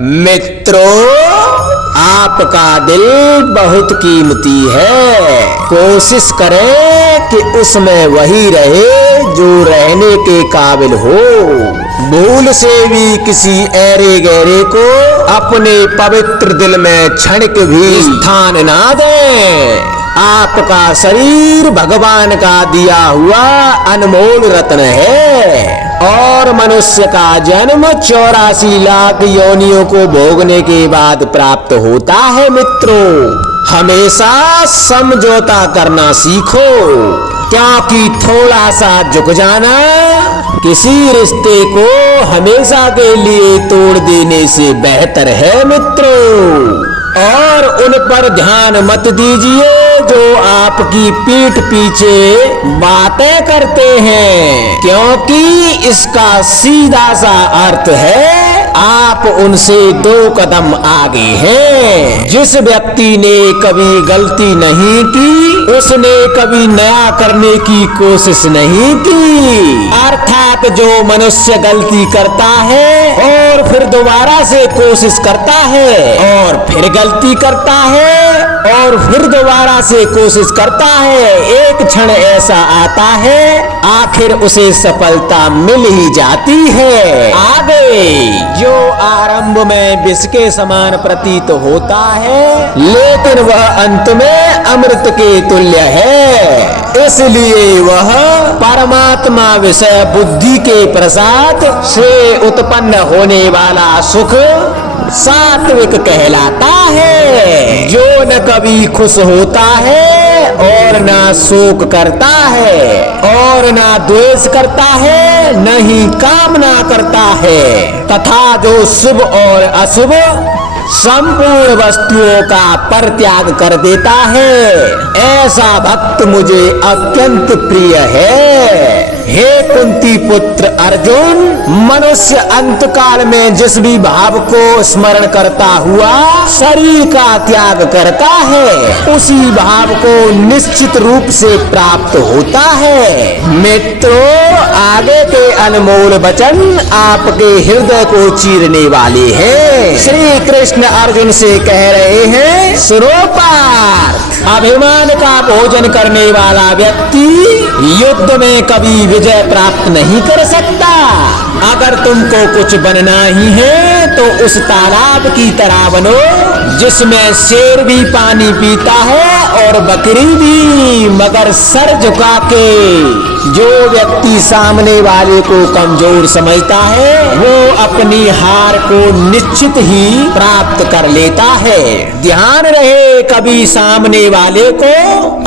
मित्रों, आपका दिल बहुत कीमती है। कोशिश करें कि उसमें वही रहे जो रहने के काबिल हो। भूल से भी किसी ऐरे गहरे को अपने पवित्र दिल में क्षणिक भी स्थान ना दें। आपका शरीर भगवान का दिया हुआ अनमोल रत्न है और मनुष्य का जन्म 84 लाख योनियों को भोगने के बाद प्राप्त होता है। मित्रों, हमेशा समझौता करना सीखो, क्योंकि थोड़ा सा झुक जाना किसी रिश्ते को हमेशा के लिए तोड़ देने से बेहतर है। मित्रों, और उन पर ध्यान मत दीजिए जो आपकी पीठ पीछे बातें करते हैं, क्योंकि इसका सीधा सा अर्थ है आप उनसे 2 कदम आगे हैं। जिस व्यक्ति ने कभी गलती नहीं की, उसने कभी नया करने की कोशिश नहीं की। अर्थात जो मनुष्य गलती करता है और फिर दोबारा से कोशिश करता है और फिर गलती करता है और फिर दोबारा से कोशिश करता है, एक क्षण ऐसा आता है आखिर उसे सफलता मिल ही जाती है। आगे जो आरंभ में विष के समान प्रतीत होता है, लेकिन वह अंत में अमृत के तुल्य है। इसलिए वह परमात्मा विषय बुद्धि के प्रसाद से उत्पन्न होने वाला सुख सात्विक कहलाता है, जो न कभी खुश होता है और न शोक करता है और न द्वेष करता है, न ही कामना करता है, तथा जो शुभ और अशुभ संपूर्ण वस्तुओं का परित्याग कर देता है, ऐसा भक्त मुझे अत्यंत प्रिय है। हे कुंती पुत्र अर्जुन, मनुष्य अंत काल में जिस भी भाव को स्मरण करता हुआ शरीर का त्याग करता है, उसी भाव को निश्चित रूप से प्राप्त होता है। मित्रों, आगे के अनमोल वचन आपके हृदय को चीरने वाले हैं। श्री कृष्ण अर्जुन से कह रहे हैं, सुनो पार्थ, अभिमान का भोजन करने वाला व्यक्ति युद्ध में कभी विजय प्राप्त नहीं कर सकता। अगर तुमको कुछ बनना ही है तो उस तालाब की तरह बनो जिसमें शेर भी पानी पीता है और बकरी भी, मगर सर झुका के। जो व्यक्ति सामने वाले को कमजोर समझता है, वो अपनी हार को निश्चित ही प्राप्त कर लेता है। ध्यान रहे, कभी सामने वाले को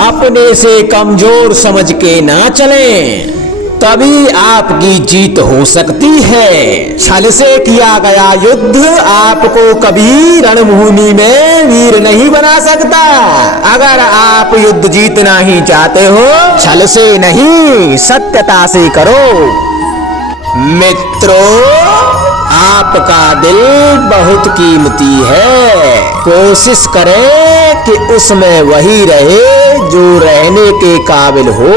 अपने से कमजोर समझ के ना चलें, तभी आपकी जीत हो सकती है। छल से किया गया युद्ध आपको कभी रणभूमि में वीर नहीं बना सकता। अगर आप युद्ध जीतना ही चाहते हो, छल से नहीं सत्यता से करो। मित्रों, आपका दिल बहुत कीमती है। कोशिश करें कि उसमें वही रहे जो रहने के काबिल हो।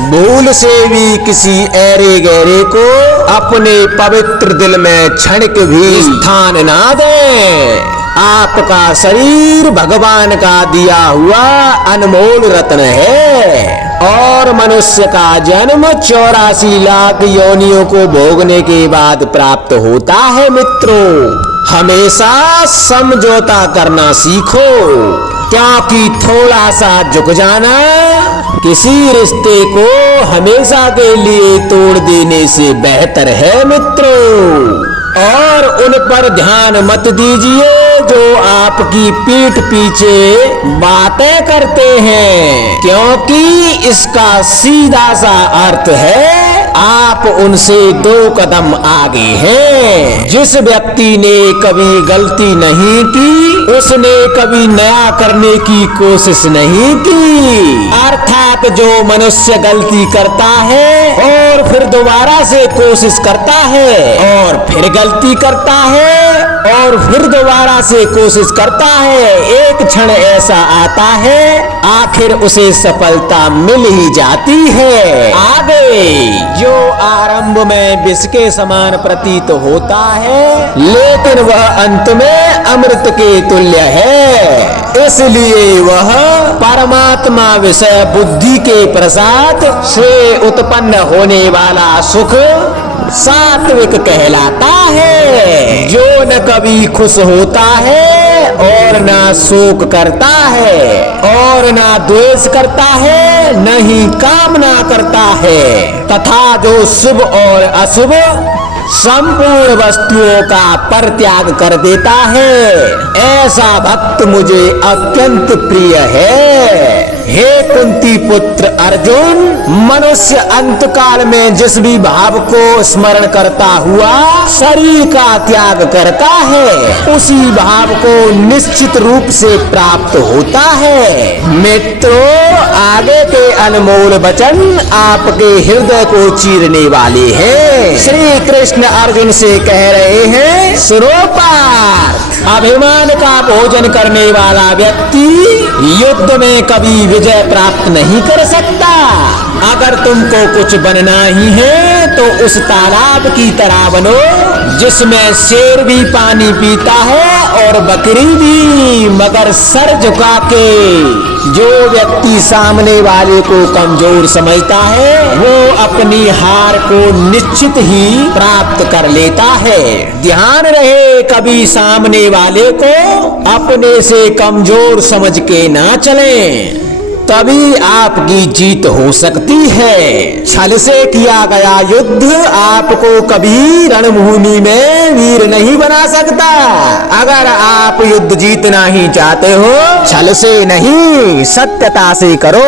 भूल से भी किसी ऐरे गहरे को अपने पवित्र दिल में क्षणिक भी स्थान ना दें। आपका शरीर भगवान का दिया हुआ अनमोल रत्न है और मनुष्य का जन्म 84 लाख योनियों को भोगने के बाद प्राप्त होता है। मित्रों, हमेशा समझौता करना सीखो, क्योंकि थोड़ा सा झुक जाना किसी रिश्ते को हमेशा के लिए तोड़ देने से बेहतर है। मित्रों, और उन पर ध्यान मत दीजिए जो आपकी पीठ पीछे बातें करते हैं, क्योंकि इसका सीधा सा अर्थ है आप उनसे 2 कदम आगे हैं। जिस व्यक्ति ने कभी गलती नहीं की, उसने कभी नया करने की कोशिश नहीं की। अर्थात जो मनुष्य गलती करता है और फिर दोबारा से कोशिश करता है और फिर गलती करता है और फिर दोबारा से कोशिश करता है। एक क्षण ऐसा आता है, आखिर उसे सफलता मिल ही जाती है। आगे जो आरंभ में विष के समान प्रतीत होता है, लेकिन वह अंत में अमृत के तुल्य है। इसलिए वह परमात्मा विषय बुद्धि के प्रसाद से उत्पन्न होने वाला सुख सात्विक कहलाता है, जो न कभी खुश होता है और न शोक करता है और न द्वेष करता है, न ही कामना करता है, तथा जो शुभ और अशुभ संपूर्ण वस्तुओं का परित्याग कर देता है, ऐसा भक्त मुझे अत्यंत प्रिय है। हे कुंती पुत्र अर्जुन, मनुष्य अंत काल में जिस भी भाव को स्मरण करता हुआ शरीर का त्याग करता है, उसी भाव को निश्चित रूप से प्राप्त होता है। मित्रों, आगे के अनमोल वचन आपके हृदय को चीरने वाले हैं। श्री कृष्ण अर्जुन से कह रहे हैं, सुनो पार्थ, अभिमान का भोजन करने वाला व्यक्ति युद्ध में कभी विजय प्राप्त नहीं कर सकता। अगर तुमको कुछ बनना ही है तो उस तालाब की तरह बनो जिसमें शेर भी पानी पीता है और बकरी भी, मगर सर झुका के। जो व्यक्ति सामने वाले को कमजोर समझता है, वो अपनी हार को निश्चित ही प्राप्त कर लेता है। ध्यान रहे, कभी सामने वाले को अपने से कमजोर समझ के ना चलें, तभी आपकी जीत हो सकती है। छल से किया गया युद्ध आपको कभी रणभूमि में वीर नहीं बना सकता। अगर आप युद्ध जीतना ही चाहते हो, छल से नहीं, सत्यता से करो।